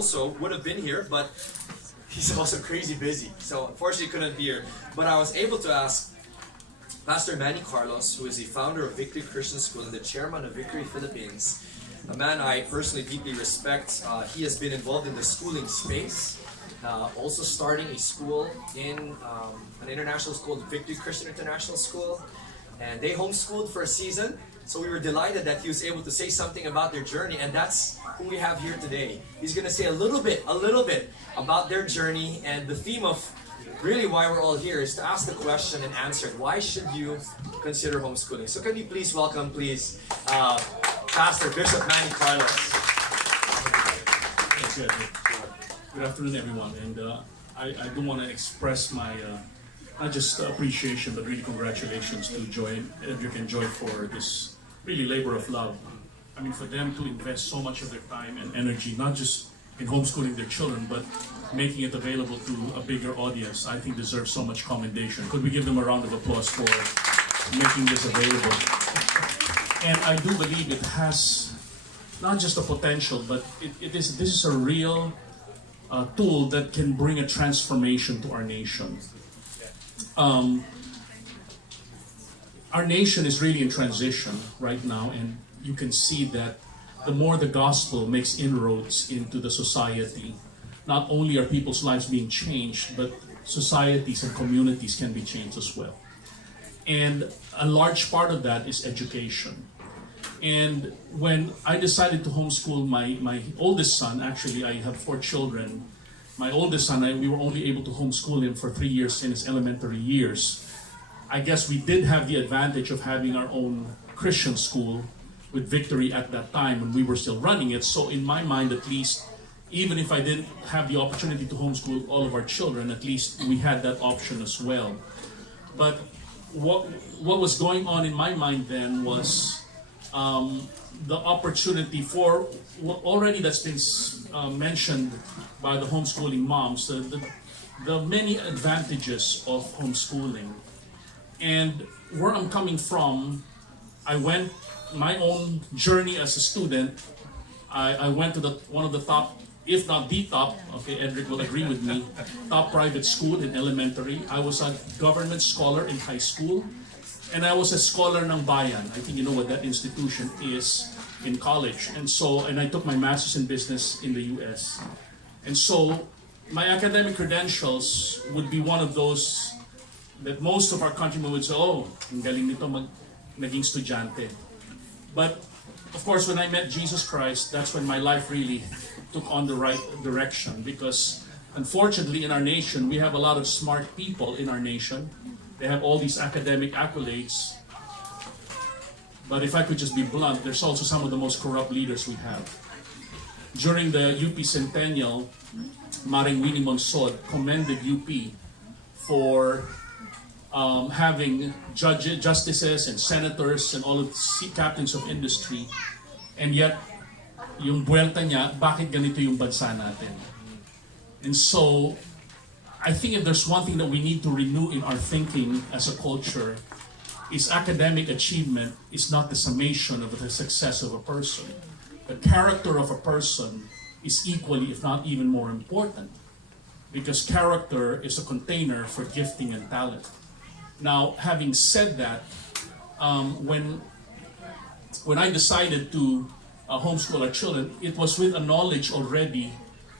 also would have been here, but he's also crazy busy, so unfortunately couldn't be here. But I was able to ask Pastor Manny Carlos, who is the founder of Victory Christian School and the chairman of Victory Philippines, a man I personally deeply respect. He has been involved in the schooling space, also starting a school in an international school, the Victory Christian International School, and they homeschooled for a season. So we were delighted that he was able to say something about their journey, and that's who we have here today. He's going to say a little bit about their journey, and the theme of really why we're all here is to ask the question and answer it. Why should you consider homeschooling? So can you please welcome, Pastor Bishop Manny Carlos. Thanks, Edric. Good afternoon, everyone. And I do want to express my not just appreciation, but really congratulations to Edric and Joy for this really labor of love. I mean, for them to invest so much of their time and energy, not just in homeschooling their children, but making it available to a bigger audience, I think deserves so much commendation. Could we give them a round of applause for making this available? And I do believe it has not just the potential, but this is a real tool that can bring a transformation to our nation. Our nation is really in transition right now, and you can see that the more the gospel makes inroads into the society, not only are people's lives being changed, but societies and communities can be changed as well. And a large part of that is education. And when I decided to homeschool my oldest son, actually I have 4 children, my oldest son, we were only able to homeschool him for 3 years in his elementary years. I guess we did have the advantage of having our own Christian school with Victory at that time when we were still running it. So in my mind, at least, even if I didn't have the opportunity to homeschool all of our children, at least we had that option as well. But what was going on in my mind then was the opportunity for already that's been mentioned by the homeschooling moms, the many advantages of homeschooling. And where I'm coming from, I went my own journey as a student. I went to one of the top, if not the top, okay, Edric will agree with me, top private school in elementary. I was a government scholar in high school, and I was a scholar ng Bayan. I think you know what that institution is in college. And I took my master's in business in the US. And so my academic credentials would be one of those that most of our countrymen would say, oh, ang galing nito naging estudyante. But of course, when I met Jesus Christ, that's when my life really took on the right direction, because unfortunately in our nation, we have a lot of smart people in our nation. They have all these academic accolades. But if I could just be blunt, there's also some of the most corrupt leaders we have. During the UP Centennial, Maring Winnie Monsod commended UP for having justices and senators and all of the captains of industry, and yet yung buwelta niya, bakit ganito yung bansa natin? And so I think if there's one thing that we need to renew in our thinking as a culture, is academic achievement is not the summation of the success of a person. The character of a person is equally, if not even more important, because character is a container for gifting and talent. Now, having said that, when I decided to homeschool our children, it was with a knowledge already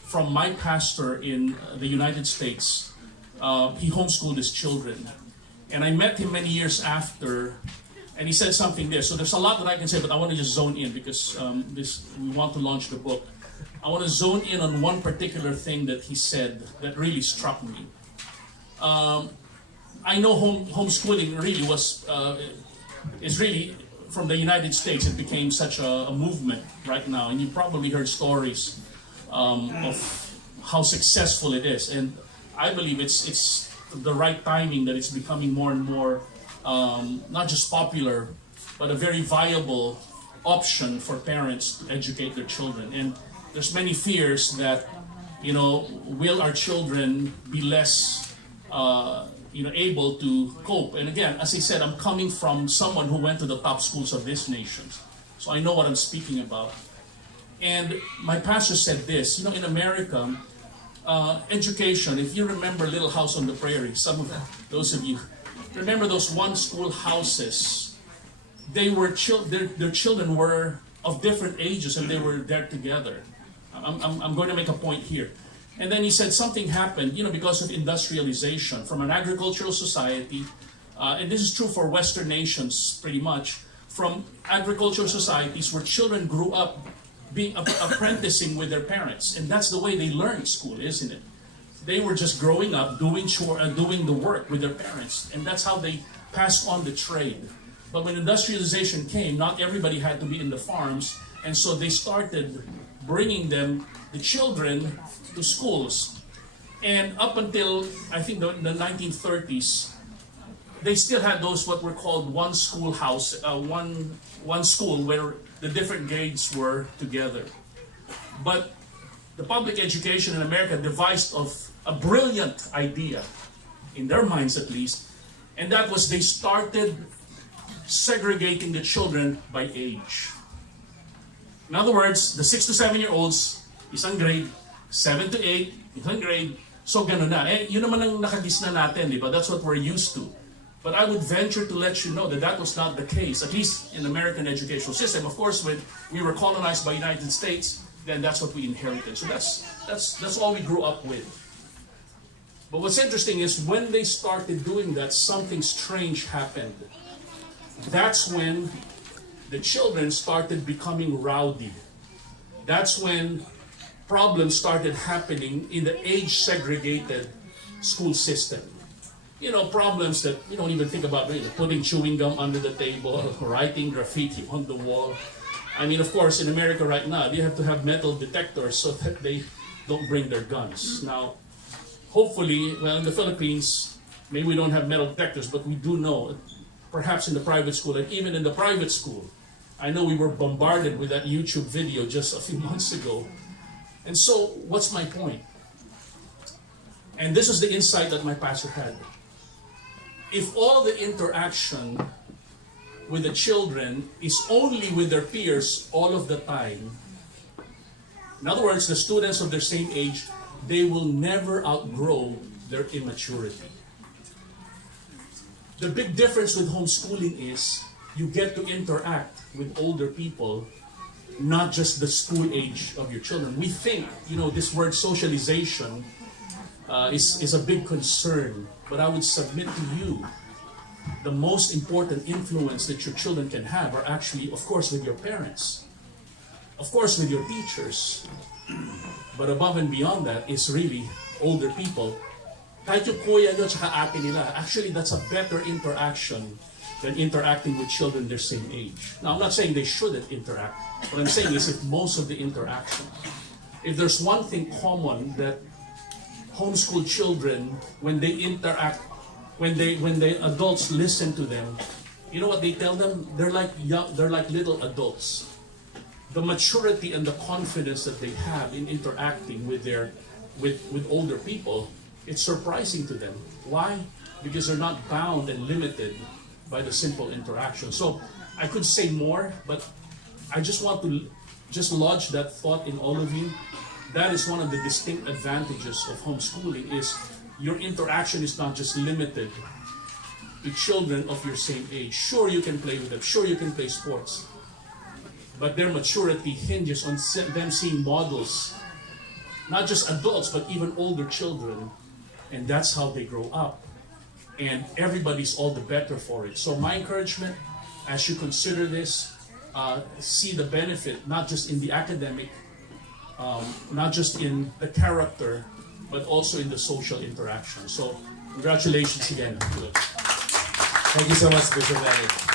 from my pastor in the United States. He homeschooled his children. And I met him many years after, and he said something there. So there's a lot that I can say, but I want to just zone in because we want to launch the book. I want to zone in on one particular thing that he said that really struck me. I know homeschooling really is really from the United States. It became such a movement right now, and you probably heard stories of how successful it is. And I believe it's the right timing that it's becoming more and more not just popular, but a very viable option for parents to educate their children. And there's many fears that, will our children be less able to cope? And again, as I said, I'm coming from someone who went to the top schools of this nation, so I know what I'm speaking about. And my pastor said this, you know, in America, education, if you remember Little House on the Prairie, some of those of you remember those one school houses. They were their children were of different ages and they were there together. I'm going to make a point here. And then he said something happened, you know, because of industrialization from an agricultural society, and this is true for Western nations pretty much, from agricultural societies where children grew up being apprenticing with their parents, and that's the way they learned school, isn't it? They were just growing up doing the work with their parents, and that's how they passed on the trade. But when industrialization came, not everybody had to be in the farms, and so they started bringing the children to schools. And up until I think the 1930s, they still had those what were called one school where the different grades were together. But the public education in America devised a brilliant idea, in their minds at least, and that was they started segregating the children by age. In other words, the 6 to 7-year-olds, isang grade, 7 to 8, isang grade, so ganun na. Yun naman ang nakagis na natin, di ba? That's what we're used to. But I would venture to let you know that that was not the case, at least in the American educational system. Of course, when we were colonized by the United States, then that's what we inherited. So that's all we grew up with. But what's interesting is when they started doing that, something strange happened. That's when the children started becoming rowdy. That's when problems started happening in the age-segregated school system. You know, problems that we don't even think about, you know, putting chewing gum under the table, writing graffiti on the wall. I mean, of course, in America right now, they have to have metal detectors so that they don't bring their guns. Now, hopefully, well, in the Philippines, maybe we don't have metal detectors, but we do know, perhaps in the private school, and even in the private school, I know we were bombarded with that YouTube video just a few months ago. And so, what's my point? And this is the insight that my pastor had. If all the interaction with the children is only with their peers all of the time, in other words, the students of their same age, they will never outgrow their immaturity. The big difference with homeschooling is you get to interact with older people, not just the school age of your children. We think, you know, this word socialization is a big concern, but I would submit to you the most important influence that your children can have are actually, of course, with your parents, of course, with your teachers, but above and beyond that is really older people. Kahit yung kuya nyo tsaka ate nila, actually that's a better interaction than interacting with children their same age. Now, I'm not saying they shouldn't interact. What I'm saying is if most of the interaction, if there's one thing common that homeschool children, when they interact, when the adults listen to them, you know what they tell them? They're like little adults. The maturity and the confidence that they have in interacting with older people, it's surprising to them. Why? Because they're not bound and limited by the simple interaction. So I could say more, but I just want to just lodge that thought in all of you. That is one of the distinct advantages of homeschooling is your interaction is not just limited to children of your same age. Sure, you can play with them. Sure, you can play sports. But their maturity hinges on them seeing models, not just adults, but even older children. And that's how they grow up. And everybody's all the better for it. So my encouragement, as you consider this, see the benefit, not just in the academic, not just in the character, but also in the social interaction. So congratulations again. Thank you so much, Bishop Manny.